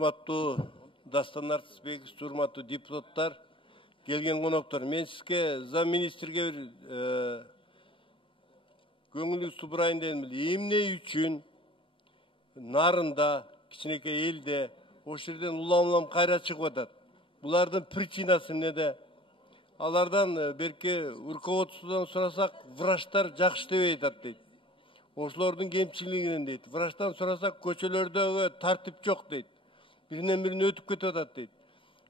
Урматтуу Дастан Артисбекович, урматтуу депутаттар, келген коноктор, мен сизге зам министрге бир көңүлүңүздү бурайын дедим. Эмне үчүн нарында, кичинекей элде, ошол жерден улам кайра чыгып атат? Булардын причинасы эмнеде? Алардан берки руководстводон сурасак, врачтар жакшы иштебей атат дейт. Ошолордун кемчилигинен дейт. Врачтан сурасак, көчөлөрдөгү тартип жок дейт. Биринен бирине өтүп кетип атат дейт.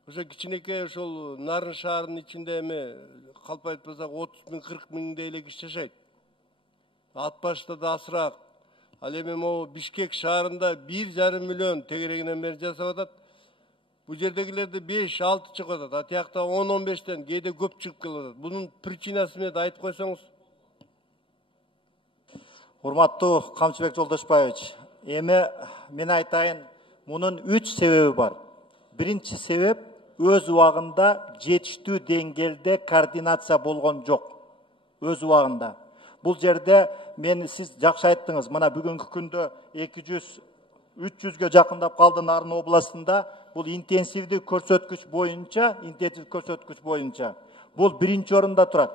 Ошо кичинекей ошол Нарын шаарынын ичинде эми калп айтпасак 30 миң 40 миңдей эле киши жашайт. Ат башта да асыраак. Ал эми могу Бишкек шаарында 1,5 миллион тегерегинен бери жасап атат. Бул жердегилерде 5-6 чыгып атат. А тиякта 10-15тен кээде көп чыгып келип атат. Бунун причинасы эмне айтып койсоңуз? Урматтуу Камчыбек Жолдошбаевич, эми мен айтайын, мунун 3 себеби бар. Биринчи себеп өз убагында жетиштүү деңгээлде координация болгон жок. Өз убагында. Бул жерде сиз жакшы айттыңыз. Мына бүгүнкү күндө 200-300гө жакындап калды Нарын областында. Бул интенсивдүү көрсөткүч боюнча. Бул биринчи орунда турат.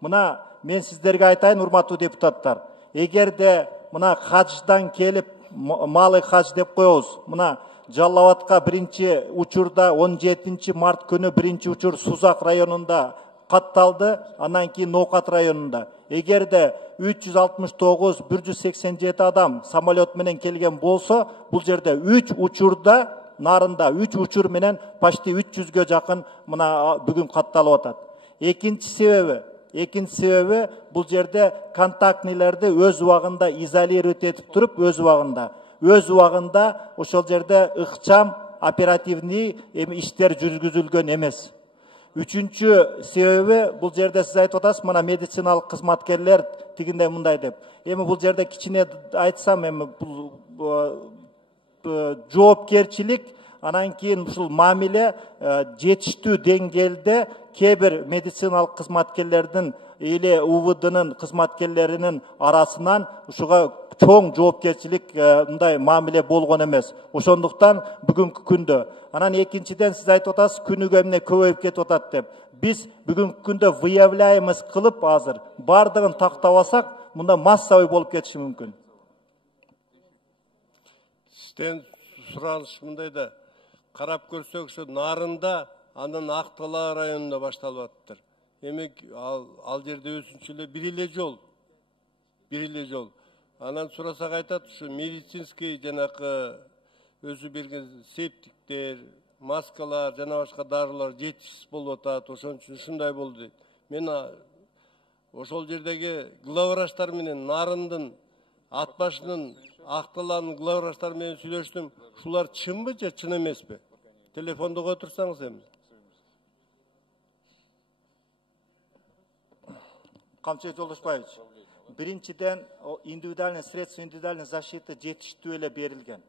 Мына мен сиздерге айтайын, урматтуу депутаттар. Эгерде мына хаждан келип, малый хаж деп коебуз. Мына Жалал Абадка биринчи учурда 17 март күнү биринчи учур Сузак районунда катталды, андан кийин Ноокат районунда. Эгерде 369-187 адам самолет менен келген болсо, бул жерде 3 учурда Нарында 3 учур менен почти 300гө жакын мына бүгүн катталып атат. Экинчи себеби бул жерде контактнилерди өз убагында изолировать этип туруп, өз убагында ошол жерде ыкчам оперативный иштер жүргүзүлгөн эмес. Үчүнчү себеби бул жерде сиз айтып атасыз, мына медициналык кызматкерлер тигиндей мындай деп. Эми бул жерде кичине айтсам, эми бул жоопкерчилик, анан кийин ушул мамиле жетиштүү деңгээлде кээ бир медициналык кызматкерлердин или УВДнын кызматкерлеринин арасынан ушуга чоң жоопкерчилик мындай мамиле болгон эмес. Ошондуктан бүгүнкү күндө. Анан экинчиден сиз айтып атасыз, күнүгө эмне көбөйүп кетип атат деп. Биз бүгүнкү күндө выявляемость кылып азыр бардыгын тактабасак, мында массовый болуп кетиши мүмкүн. Сизден суралыш мындай да, карап көрсөк, ошо Нарында, андан Актала районунда башталып атыптыр. Эми ал жерде өзүнчө эле бир эле жол. Анан сурасак айтат, ушу медицинский жанакы өзү берген септиктер, маскалар, жана башка дарылар жетишсиз болуп атат. Ошон үчүн ушундай болду дейт. Мен ошол жердеги главврачтар менен Нарындын, Ат башынын, Акталанын главврачтары менен сүйлөштүм. Ушулар чынбы же чын эмеспи? Телефонду кое турсаңыз эми. Камчыбек Жолдошбаевич, биринчиден индивидуальный средства индивидуальной защиты жетиштүү эле берилген.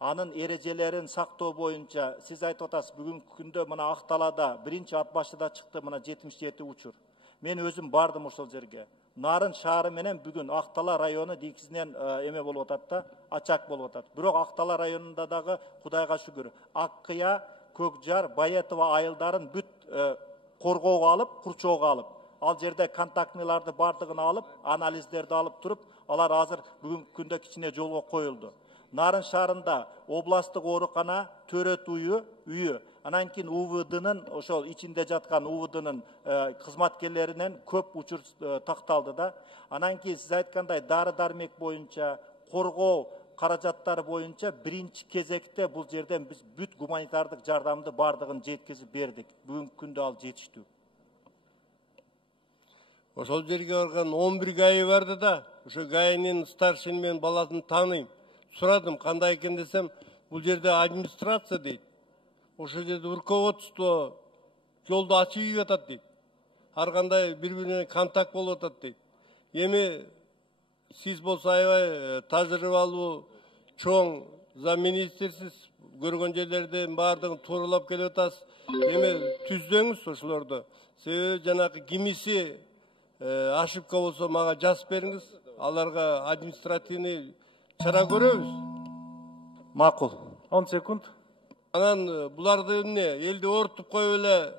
Анын эрежелерин сактоо боюнча сиз айтып атасыз, бүгүнкү күндө мына Акталада биринчи Ат башыда чыкты, мына 77 учур. Мен өзүм бардым ошол жерге. Нарын шаары менен бүгүн Актала району дикисинен эме болуп атат да, ачак болуп атат. Бирок Актала районунда дагы Кудайга шүгүр, Аккыя, Көкжар, Баятова айылдарын бүт коргоого алып, курчоого алып, ал жерде контактныларды бардыгын алып, анализдерди алып туруп, алар азыр бүгүнкү күндө кичине жолго коюлду. Нарын шаарында областтык оорукана, төрөт үйү, анан кийин УВДнын, ошол ичинде жаткан УВДнын кызматкерлеринен көп учур такталды да. Анан кийин сиз айткандай дары-дармек боюнча, коргоо каражаттары боюнча биринчи кезекте бул жерден биз бүт гуманитардык жардамды бардыгын жеткизип бердик. Бүгүнкү күндө ал жетиштүү. Ошол жерге барган 11 гайы барды да, ошо гайынын старшин мен баласын тааныйм. Сурадым, кандай экен десем, бул жерде администрация дейт. Ошол жерде руководство жолду ачып ийип атат дейт. Ар кандай бири-бирине контакт болуп атат дейт. Эми сиз болсо аябай тажрыйбалуу чоң зам министрсиз, көргөн жерлердин баардыгын тууралап келип атасыз. Эми түздөңүз ошолорду. Себеби жанакы кимиси ошибка болсо мага жазып бериңиз. Аларга административный чара көрөбүз. Макул. 10 sekund. Анан буларды эмне элди ортуп коюп эле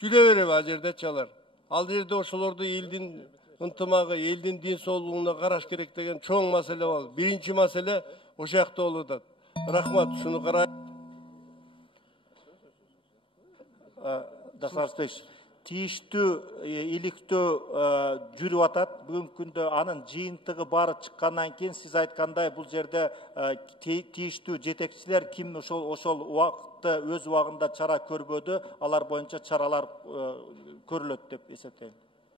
жүдө береби ал жерде чалар. Ал жерде ошолорду элдин ынтымагы, элдин ден соолугуна караш керек деген чоң маселе бар. Биринчи маселе ошол жакта болуп атат. Рахмат, ушуну карай. Даслар Спеш, тийиштүү иликтөө жүрүп атат. Бүгүнкү күндө анын жыйынтыгы бары чыккандан кийин сиз айткандай бул жерде тийиштүү жетекчилер ким ошол убакытты өз убагында чара көрбөдү, алар боюнча чаралар көрүлөт деп эсептейм.